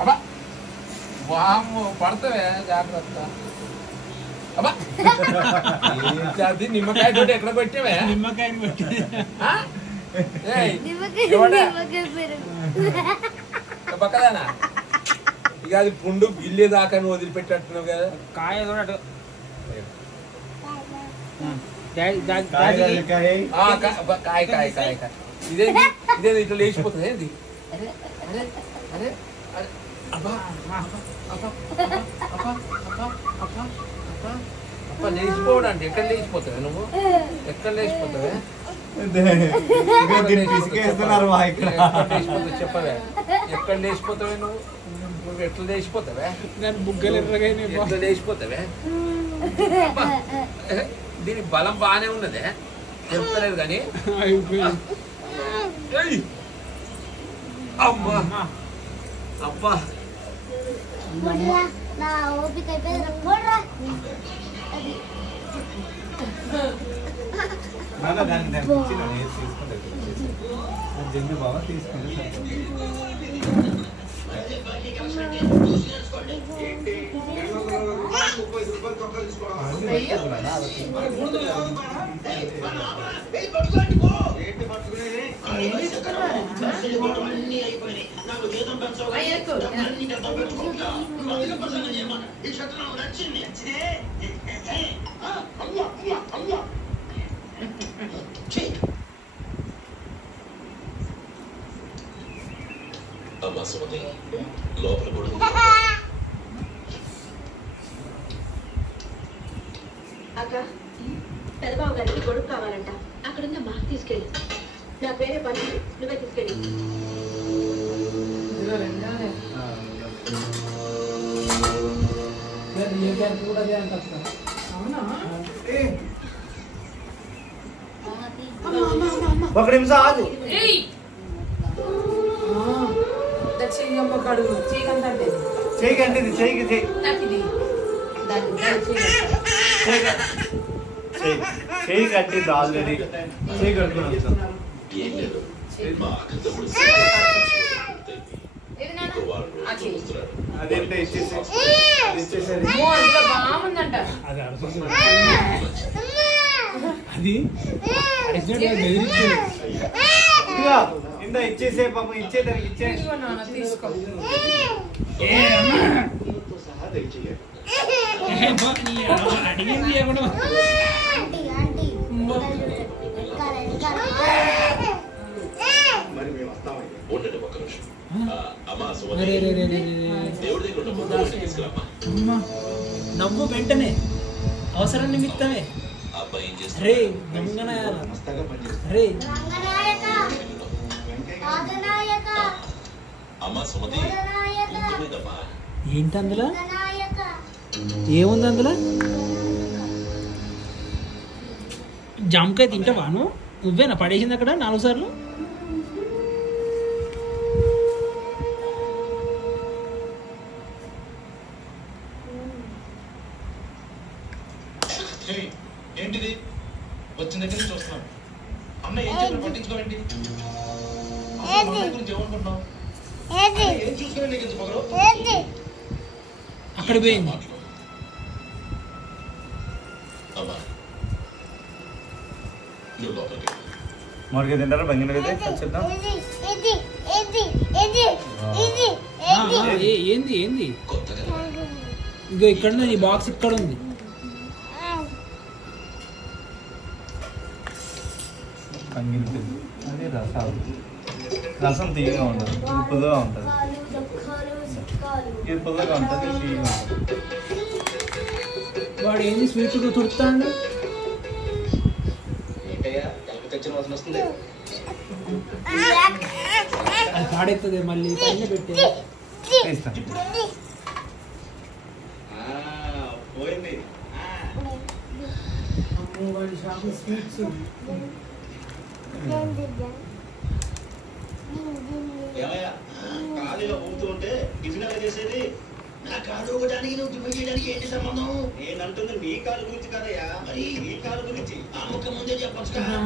అబ్బా వాము పడతావే జాగ్రత్త. అబ్బా అది నిమ్మకాయ తోటి ఎక్కడ పెట్టావే? నిమ్మకాయ పక్కదానా ఇక అది పుండు గిల్లే దాకా నువ్వు వదిలిపెట్టట్టున్నావు కదా. కాయ చూడటు కాయ కాయ కాయ కాయ ఇదేంటి ఇదేంటి ఇట్లా లేచిపోతుంది ఏంటి? అరే అరే అరే అరే అబ్బా అబ్బా లేచిపోవడం అంటే ఎక్కడ లేచిపోతావే నువ్వు? ఎక్కడ లేచిపోతావే? చెప్పవే ఎక్కడ లేచిపోతావే నువ్వు? నువ్వు ఎట్లా లేచిపోతావే? బుగ్గలు ఎట్లా లేచిపోతావే? దీని బలం బాగానే ఉన్నదే, చెప్తలేదు కానీ. అమ్మా అబ్బా జల్ది బాగా తీసుకోండి. అమ్మా సుమతి లోపల కూడా అక్క పెదబాబు గారికి గొడుగు కావాలంట. అక్కడుందమ్మా తీసుకెళ్ళి. నాకు వేరే పని, నువ్వే తీసుకెళ్ళి. ఒక నిమిషం ఆగు. చేయకండి ఇది చేయకి చేయి కట్టింది ఆల్రెడీ. చేయి కట్టుకుని ఏం లేదు మా అక్క తమ్ముడు అదేంటే ఇచ్చేసేది. అది ఇంత ఇచ్చేసే పాపం ఇచ్చేదానికి ఇచ్చే అడిగింది ఎక్కడో. మరి మేము వస్తామని ఉండండి ఒక్క నిమిషం. అమ్మా సుమతి దేవుడి దగ్గర ఉన్న ముందు తీసుకురామ్మా. నవ్వు వెంటనే అవసరం నిమిత్తమే. అబ్బాయి ఏం చేస్తారు? రే దొంగన రే అమ్మా సుమతి ఏంటి అందులో? ఏముంది అందులో? జామకాయ తింటావా నువ్వేనా పడేసింది అక్కడ 4 సార్లు? ఏంటిది? వచ్చిన దగ్గర నుంచి చూస్తున్నాను. అన్న ఏం చెప్పిన పట్టించుకోండి. గురించి ఏమనుకుంటున్నావు? ఏం చూసుకోండి నీకు పొగరు అక్కడ పోయింది. అమ్మా నువ్వు లోపలికి మొదటిగా తింటారా? బంగిన కదా చెప్తాం. ఏంది ఏంది? కొత్తగా ఇగో ఇక్కడ ఉంది, ఈ బాక్స్ ఇక్కడ ఉంది. అది రసాలు. రసం తీయగా ఉండదు, పుదగా ఉంటుంది. ఇది పుదగా ఉంటుంది, తీయగా ఉంటుంది. వాడు ఏంది స్వీట్ తుడుతాడు? ఏంటయ్యా ఎలక తెచ్చిన వాసన వస్తుంది. అది పాడైతుంది మళ్ళీ పైన పెట్టి తీస్తాను. పోయింది. స్వీట్స్ ఏమయ్యా ఖాళీగా ఊపుతూ ఉంటే టిఫిన్ ఎలా చేసేది? నా కాలు ఊగడానికి నువ్వు టిఫిన్ చేయడానికి ఏంటి సంబంధం? నేనంటుంది నీ కాలు గురించి కదయ్యా, మరి ఈ కాలు గురించి. ఆ ముక్క ముందే చెప్పచ్చు కదా.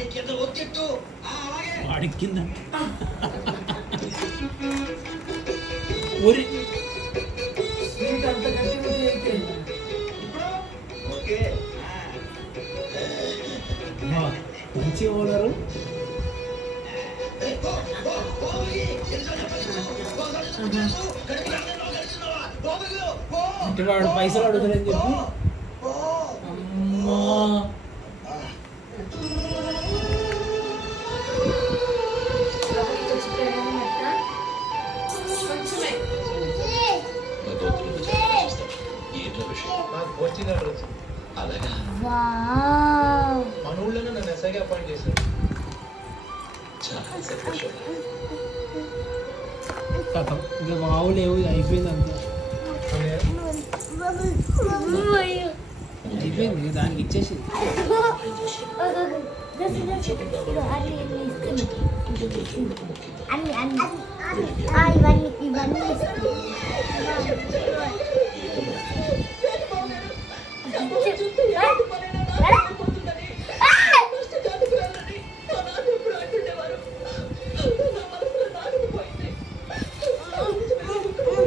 వాడి కింద ఒత్తిట్టు అలాగే వాడి కింద ఊరి స్వీట్ అంత గట్టిగా చేయొద్దు. ఓకే మంచి ఓనరు అంటే వాడు పైసలు అడుగుతాడని చెప్పి అమ్మా నాకు పోస్టింగ్ ఆర్డర్ వచ్చింది. మన ఊళ్ళోనే నన్ను ఎస్ఐగా అపాయింట్ చేశారు. కథ ఇంకా వావు లేవు ఇక అయిపోయింది అంతా అయిపోయింది ఇక దానికి ఇచ్చేసింది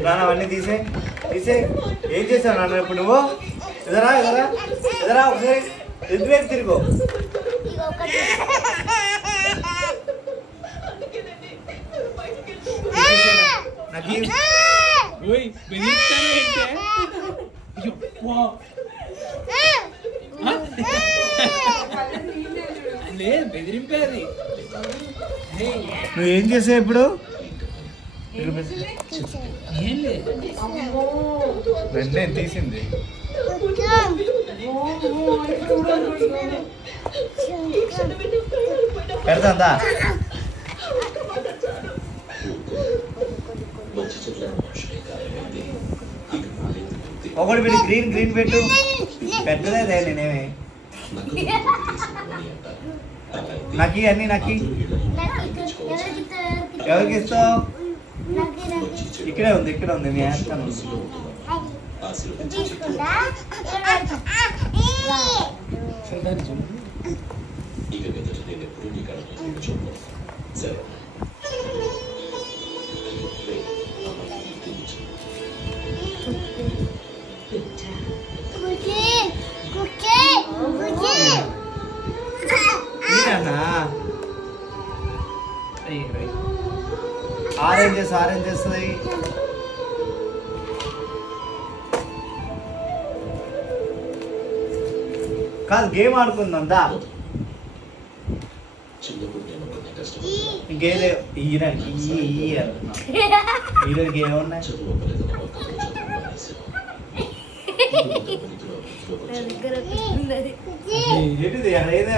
నాన్న అవన్నీ తీసే ఏం చేసావు నాన్న ఇప్పుడు నువ్వు ఎదరా ఎదరా ఎదరా ఒకసారి ఎదురువైపు తిరుగు నాకు ఓయ్ బెదిరిస్తాను ఏంటే అయ్యో లేదు బెదిరింపే అది నువ్వేం చేసావు ఇప్పుడు ఏం లేదు వెంటనే తీసింది పెడతా ఒకటి పెట్టి గ్రీన్ పెట్టు పెట్టలేదే నేనేమి నాకు అన్నీ నాకు ఎవరికి ఇస్తావు ఇక్కడే ఉంది మీ వేస్తాను ఆరెంజెస్ కాదు గేమ్ ఆడుకుందా ఇంకేదే ఈరోజు గేమ్ ఉన్నాయి ఏంటిది ఏదో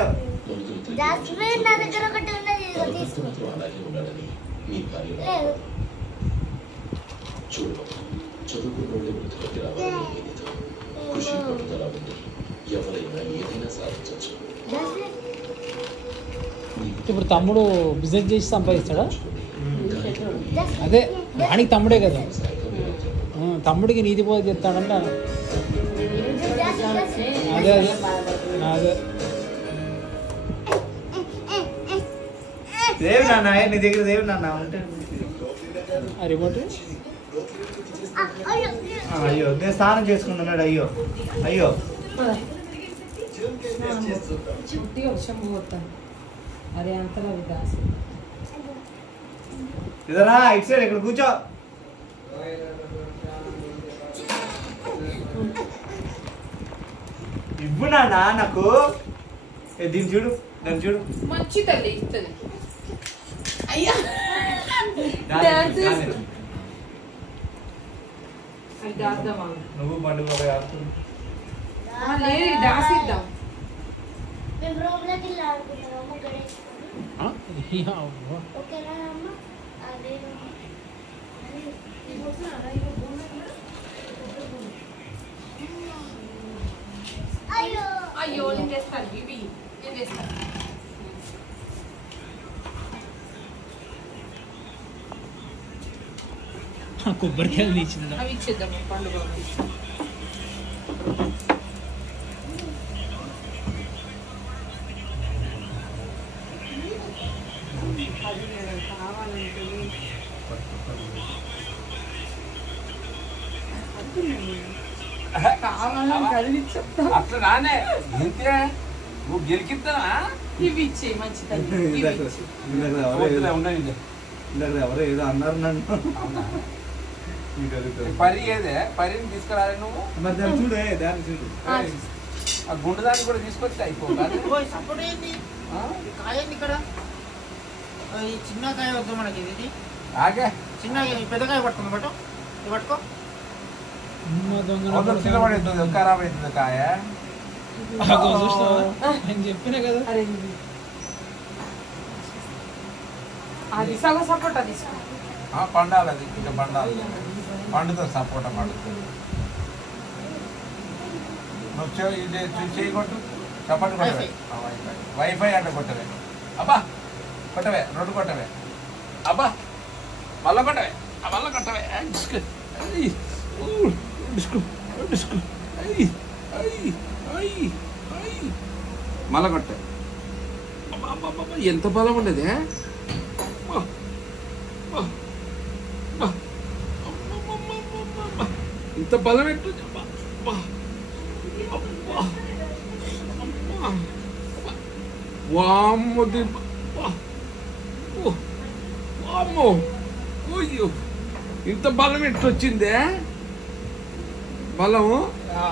ఇప్పుడు తమ్ముడు బిజినెస్ చేసి సంపాదిస్తాడా అదే వానికి తమ్ముడే కదా తమ్ముడికి నీతి బోధ చెప్తాడంట అదే అదే దేవి నాన్న నీ దగ్గర దేవి నాన్న ఉంటే రిమోట్ అయ్యో నేను స్నానం చేసుకుంటున్నాడు అయ్యో అరే అంతలా వికాస్ ఇదరా ఇటు సైడ్ ఇక్కడ కూర్చో ఇవ్వు నాన్న నాకు దీన్ని చూడు దాన్ని చూడు మంచి తల్లి ఇస్తుంది అయ్యా అది దాద్దామా నువ్వు పండుగ లేదు దాసిద్దాం అయ్యో నేను చేస్తాను ఇవి నేను చేస్తాను కొబ్బరికాయలు తీసిన అవి ఇచ్చేద్దాం పండుగ కావాలని కదిలించా అట్లా నానే ఇంతే నువ్వు గెలికిద్దానా ఇవి ఇచ్చే మంచిది ఎవరో ఏదో అన్నారు నన్ను. పరి ఏదే పరిని తీసుకురాలి నువ్వు మరి దాన్ని చూడు దాన్ని చూడు. ఆ గుండు దాన్ని కూడా తీసుకొచ్చి అయిపోవాలి సపోర్ట్ ఏంటి కాయ ఇక్కడ ఈ చిన్న కాయ వద్దు మనకి ఇది ఆగే చిన్న పెద్ద కాయ పట్టుకుంది బట్ పట్టుకో తినబడుతుంది ఖరాబ్ అవుతుంది కాయ నేను చెప్పినా కదా అది సగం సపోర్ట్ అది పండాలి అది ఇంకా పండాలి పండుతుంది సపోటా పండుతుంది నువ్వు ఇది చేయకొట్టు చప్పటి కొట్టవే వైఫై అంటే కొట్టవే అబ్బా కొట్టవే రెండు కొట్టవే అబ్బా మళ్ళా కొట్టవే మళ్ళా కొట్టవే మళ్ళా కొట్టే ఎంత బలం ఉండేది ఇంత బలం ఎట్టు వామ్మో వామ్మో అయ్యో ఇంత బలం ఎట్టు వచ్చిందే బలము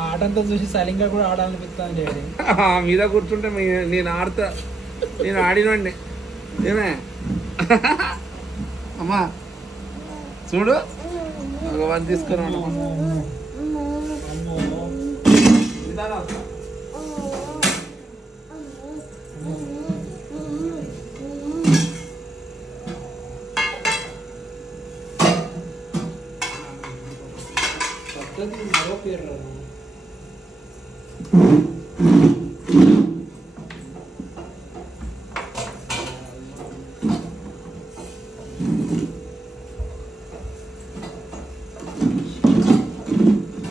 ఆటంతా చూసి సైలెంట్గా కూడా ఆడాలనిపిస్తాను డాడీ మీద కూర్చుంటే నేను ఆడతా నేను ఆడినండి ఏమే అమ్మా చూడు భగవాన్ తీసుకున్నాను మరో పేరు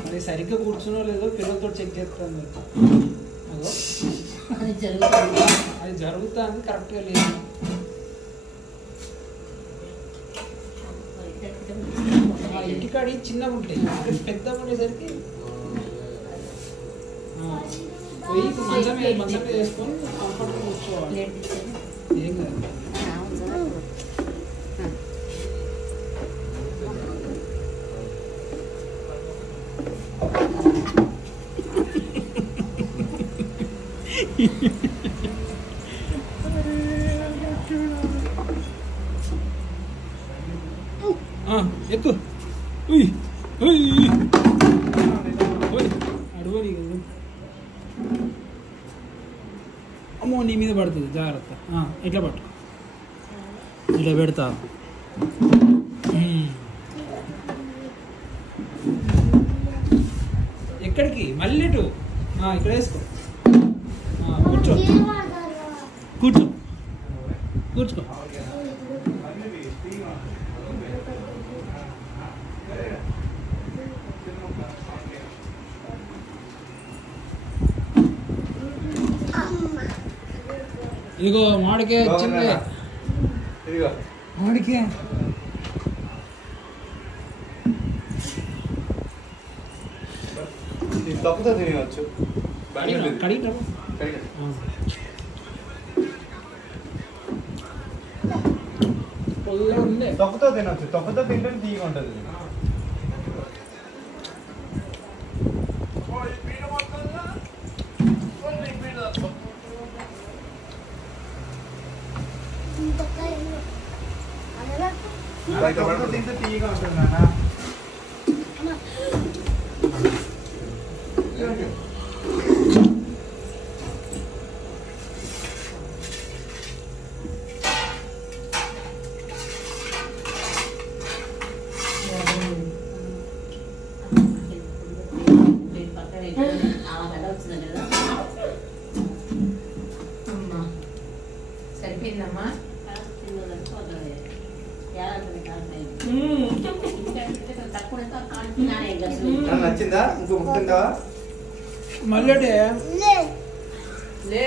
మరి సరిగ్గా కూర్చున్నో లేదో పిల్లలతో చెక్ చేస్తాను అది జరుగుతుంది కరెక్ట్గా లేదు ఇంటికాడి చిన్నగా ఉంటాయి ఇక్కడ పెద్దగా ఉండేసరికి పోయి మంచం మీద వేసుకొని కంఫర్ట్గా కూర్చోవాలి ఏం కాదు ఎక్కు అడవని అమ్మో నీ మీద పడుతుంది జాగ్రత్త ఇట్లా పట్టు ఇట్లా పెడతా ఎక్కడికి మళ్ళీ ఇటు ఇక్కడ వేసుకో కూర్చో కూర్చో కూర్చో ఇదిగో మామిడికాయ వచ్చింది మామిడికాయ తప్పుతో తినవచ్చు కడిగి ఉంది తొక్కతో తినవచ్చు తొక్కతో తింటే తీయగా ఉంటుంది తొక్కతో తింటే తీయగా ఉంటుంది నాన్న సరిపోయిందమ్మా నచ్చిందా ఇంకో ముట్టిందా మళ్ళీ లే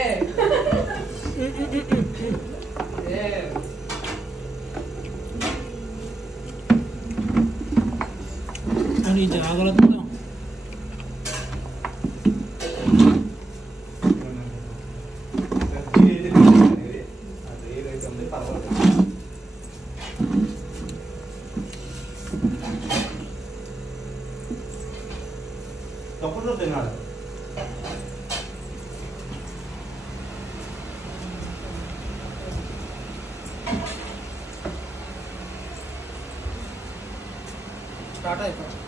ఈ జాగ్రత్త. తప్పుడు తిన్నాడు. స్టార్ట్ అయిపోయింది.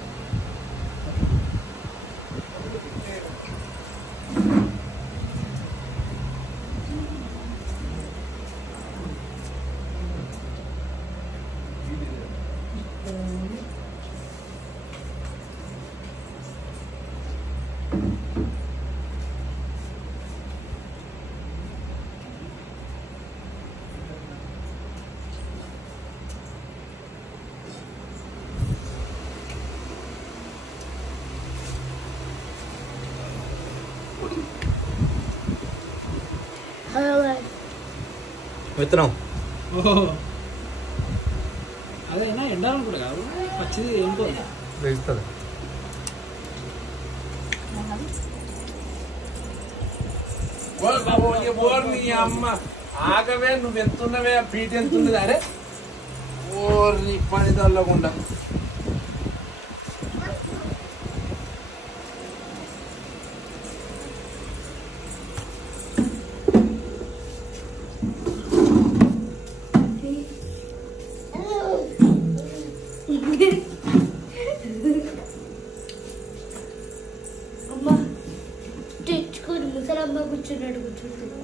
విత్తనం ఓహో అదేనా ఎండాలనుకుంటా కాదు, పచ్చిది ఏంటో వేస్తుంది. నీ అమ్మ ఆగవే, నువ్వు ఎత్తున్నవే, పీట ఎంతున్నది. అరే ఓర్ని పని తల్లకుండా అమ్మా తెచ్చుకొని ముసలమ్మ కూర్చున్నాడు కూర్చుంటుంది.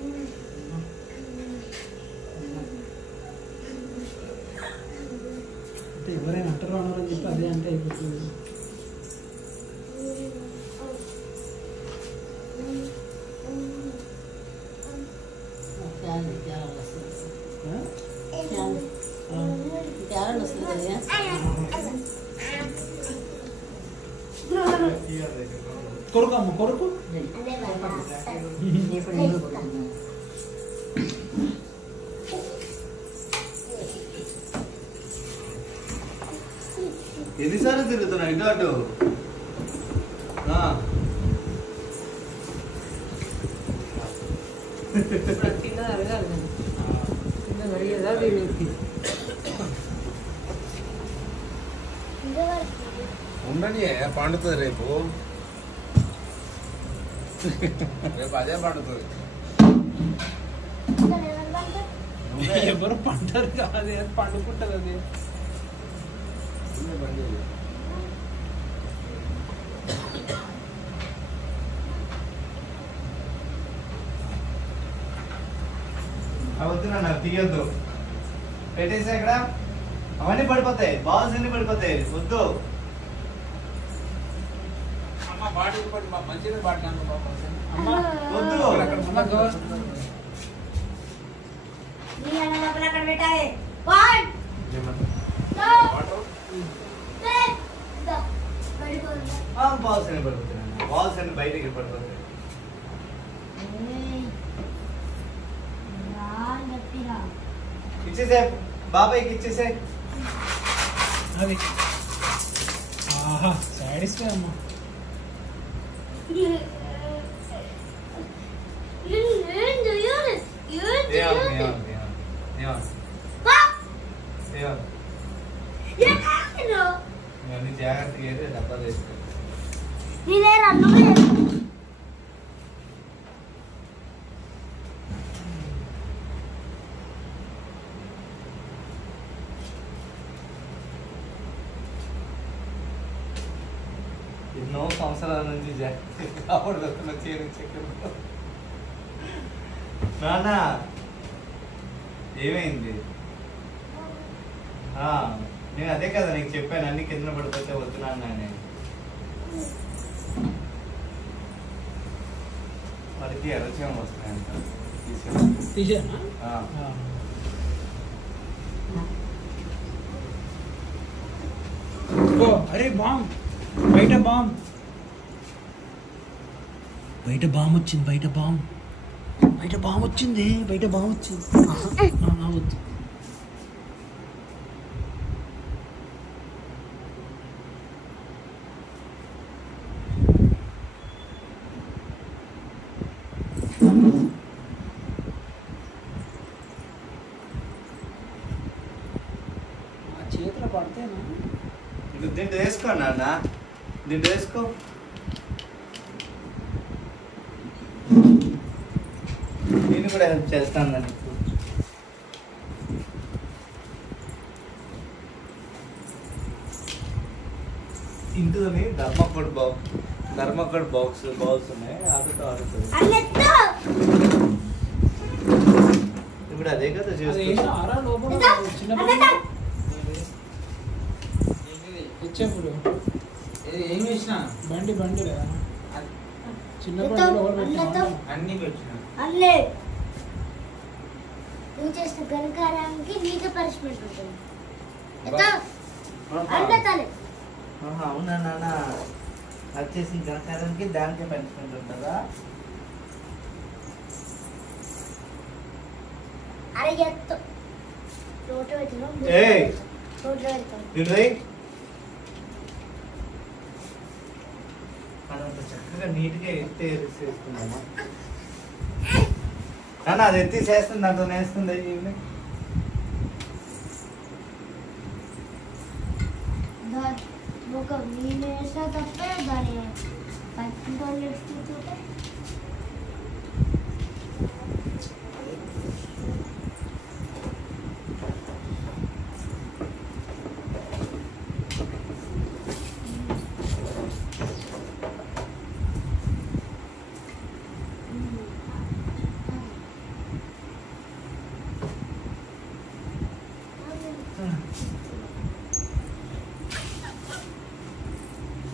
అంటే ఎవరైనా అంటారు అన్నారని చెప్పి అదే అంటే అయిపోతుంది. కొరకు అమ్మ కొరకు ఎన్నిసార్లు తిరుగుతున్నా ఇటు అటు. ఉండని పండుతుంది రేపు. రేపు అదే పండుతుంది. ఎవరు పంటారు కాదు, అది పండుకుంటుంది. అది వద్దునా, నాకు తీయొద్దు. పెట్టేసా ఇక్కడ, అవన్నీ పడిపోతాయి, బాల్స్ అన్ని పడిపోతాయి. వద్దు. అమ్మ బాడీ పడి మంచిగా పాడినాను వద్దు. బాల్స్ అన్ని పడిపోతాయి, బాల్స్ అన్ని బయటికి పడిపోతాయి. ఇచ్చేసే బాబాయ్కి, ఇచ్చేసే. అది ఆహా సాటిస్ఫై అమ్మా. జాగ్రత్తగా అయితే డబ్బాలు వేసుకో. ఎన్నో సంవత్సరాల నుంచి కాపాడుతున్న చీర చెక్కలు. నాన్న ఏమైంది? నేను అదే కదా నీకు చెప్పాను, అన్ని కింద పడిపోతే వద్దు నాన్న అని. వాడికి ఎర్రచీమలు వస్తున్నాయంట, తీసేనా? అరే బాంబ్, బయట బాంబ్, బయట బాంబ్ వచ్చింది, బయట బాంబ్, బయట బాంబ్ వచ్చింది, బయట బాంబ్ వచ్చింది. వద్దు. పడితేనా దీంట్లో వేసుకో నాన్న, దీంట్లో వేసుకో. నేను కూడా హెల్ప్ చేస్తాను నన్ను. ఇంట్లోని ధర్మకోడ్ బౌల్స్ ఉన్నాయి, ఆడుతూ ఆడుతుంది. ఇప్పుడు అదే కదా చేస్తుంది. ఇచ్చేప్పుడు ఏం చేసినా బండి చిన్న బండి అన్ని పెట్టినా అల్లే నువ్వు చేసిన గణకారానికి నీకు పనిష్మెంట్ ఉంటుంది. అవునా నాన్న, అది చేసిన గణకారానికి దానికే పనిష్మెంట్ ఉంటుందా? అరే ఎత్తు రోడ్డు పెట్టినాం, రోడ్లో వెళ్తాం. అదంత చక్కగా నీట్గా ఎత్తి వేసుకుందామా నాన్న? అది ఎత్తి చేస్తుంది, దాంతో వేస్తుంది. ఒక నేను వేసినా తప్పే దాని పట్టుకుంటూ వేస్తుంటే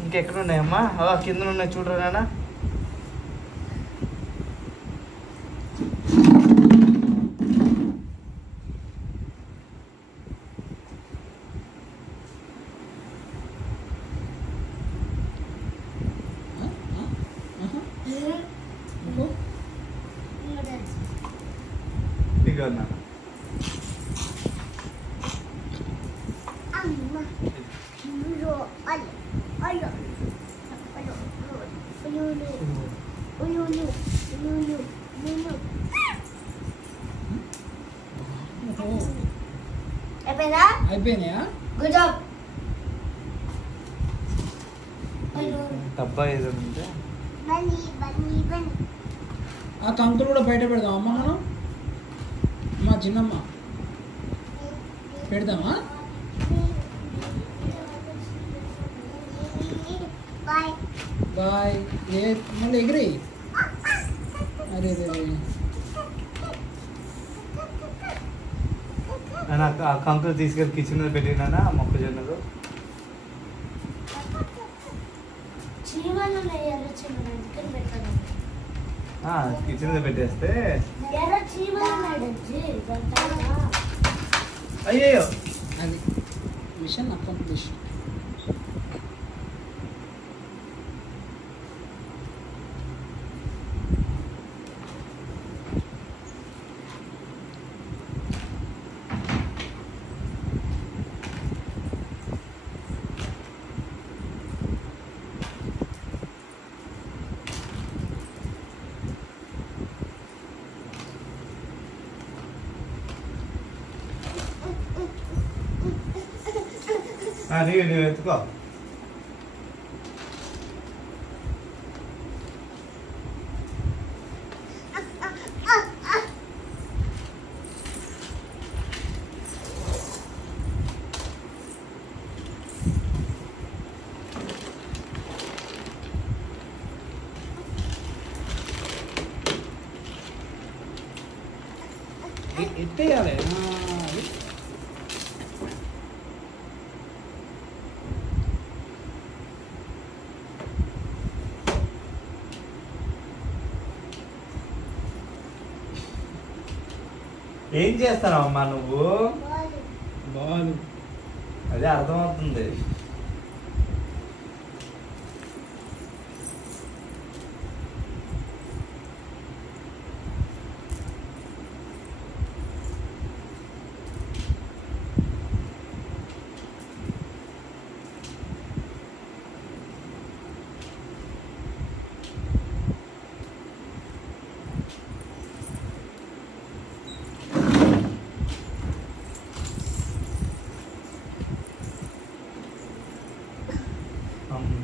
ఇంకెక్కడ ఉన్నాయమ్మా? కింద ఉన్నాయి చూడరా నాన్న. ఇదిగో నాన్న. అయిపోయినాయా? Good job. డబ్బా ఏదో ఉంటే ఆ కంకులు కూడా బయట పెడదాం అమ్మ. మనం మా చిన్నమ్మ పెడదామా? బాయ్. మళ్ళీ ఎగిరి. అరే ఆ కంకులు తీసుకెళ్ళి కిచెన్ లో పెట్టినా మొక్కజొన్నలు. కిచెన్ లో పెట్టేస్తే అయ్యో అది మిషన్ అకంప్లిష్. నువ్వు ఎత్తుకో. ఎత్తేయాలి. ఏం చేస్తానమ్మా నువ్వు? బాలు అదే అర్థమవుతుంది.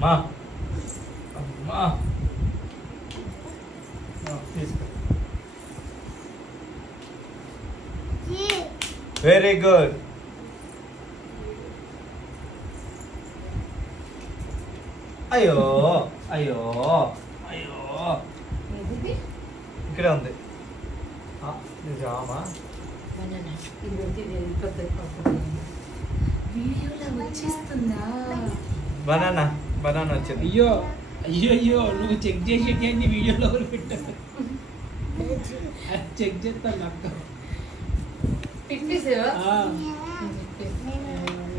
అమ్మా అమ్మా తీసుకో. Very good. అయ్యో అయ్యో అయ్యో ఇక్కడే ఉంది. నిజమా? వీడియోలో వచ్చేస్తుందా? బనానా బనానా వచ్చింది. అయ్యో అయ్యో అయ్యో నువ్వు చెక్ చేసేటి వీడియోలో పెట్టావు. చెక్ చేస్తాను అక్క. తిప్పేసేవా?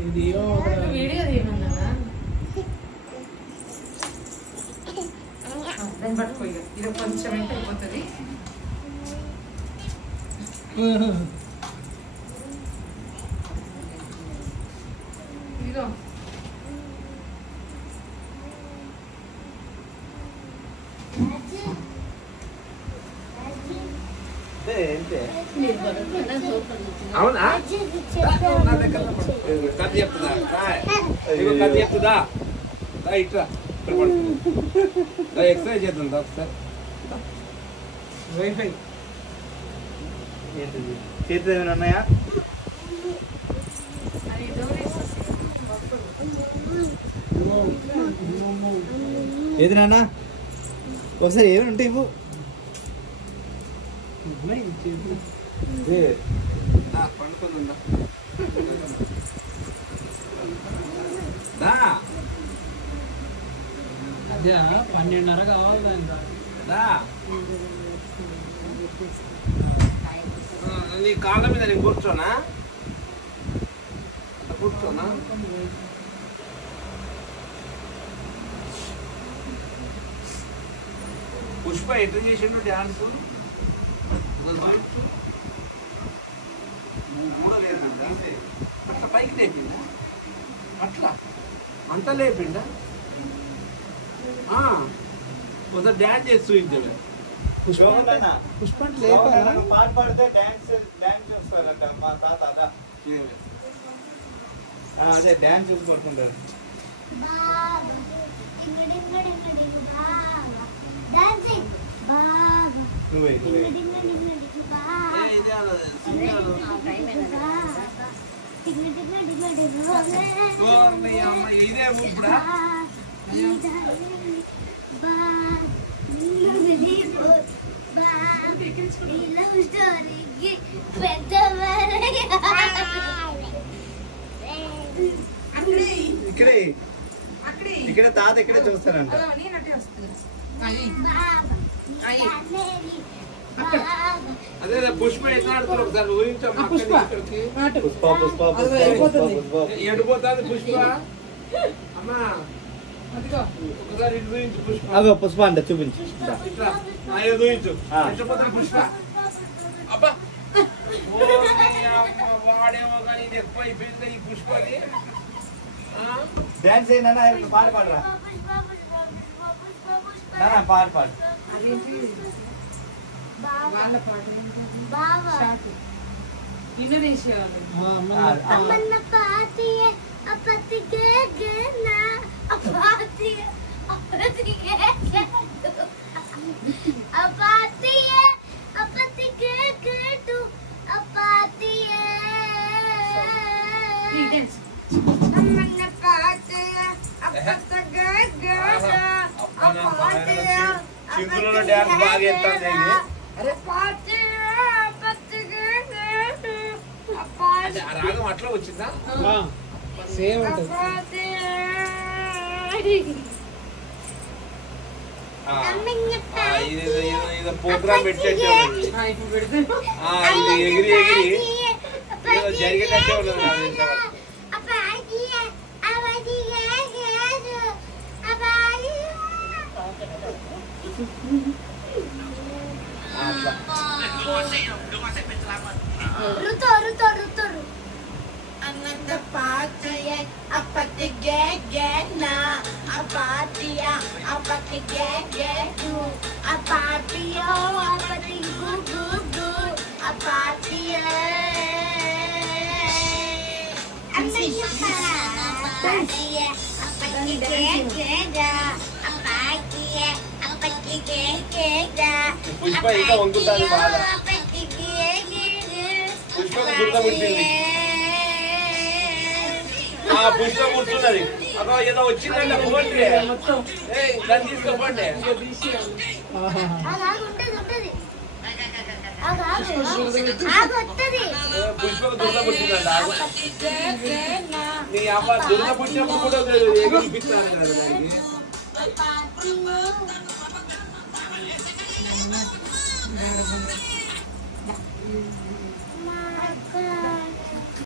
ఇది వీడియో తీయమన్నా దాన్ని పట్టుకోగా ఇది కొంచెం ఎంత అయిపోతుంది. ఇదిగో అవునా నా దగ్గర కథ చెప్తుందా? కథ చెప్తుందా? ఇట్లా ఎక్సర్సైజ్ చేద్దాం ఒకసారి. వైఫై ఏంటిది చేతులు ఏమైనా ఉన్నాయా? ఏది నాన్న ఒకసారి ఏమైనా ఉంటాయి ఇవ్వు. పండుకుందా అదే 12:30 కావాలి దానికి. నీ కాళ్ళ మీద నేను కూర్చోనా? కూర్చోనా? పుష్ప ఎట్లా చేసిండు డ్యాన్స్? కూడా లేదు అట్లా పైకి లేపిండా? అట్లా అంత లేపిండా? ఒకసారి డ్యాన్స్ చేసి చూపించాడు. పుష్ప పాట పాడితే డాన్స్ డాన్స్ చూస్తారట మా తాత. అదే డాన్స్ చూసి పడుతుంటారు. నువ్వే ఇదే ఇప్పుడా? ఇక్కడే ఇక్కడ తాత ఇక్కడే చూస్తారంట. అదే పుష్ప ఎట్లా ఆడుతున్నారు ఒకసారి ఊహించమ్మా. పుష్ప పుష్ప పుష్ప పుష్ప ఎడిపోతుంది పుష్ప. అమ్మా ఒకసారి ఇటు ఊహించు పుష్ప. అగో పుష్ప అంట చూపించు. ఇట్లా ఊహించు ఎడిపోతుంది పుష్ప. అబ్బా వాడేమో కానీ ఇది ఎక్కువ అయిపోయింది ఈ పుష్పది. డాన్స్ అయినా పాట పాడరా నాన్న పాట పాడు. వాళ్ళ పాట ఇల్లు తీసేవాళ్ళు. చిందులో డ్యాన్స్ బాగా చేస్తాను. రాగం అట్లా వచ్చిందా? సేమ్ ఉంటుంది. ఇది ప్రోగ్రామ్ పెట్టేట్టే ఇప్పుడు పెడితే ఇది ఎగిరి ఎగిరి ఏదో జరిగేటట్టే ఉన్నది. పుష్ప ఇంకా వంగుతుంది బాధ. పుష్పకు దుర్గ పుట్టింది. పుష్ప కూర్చున్నది. అదో ఏదో వచ్చిందంటే పోండి. దాన్ని తీసుకోపోండి. పుష్పకు దుర్గ పుట్టిందంట. నీ అమ్మ దుర్గ పుట్టినప్పుడు కూడా చూపిస్తాను కదా దానికి.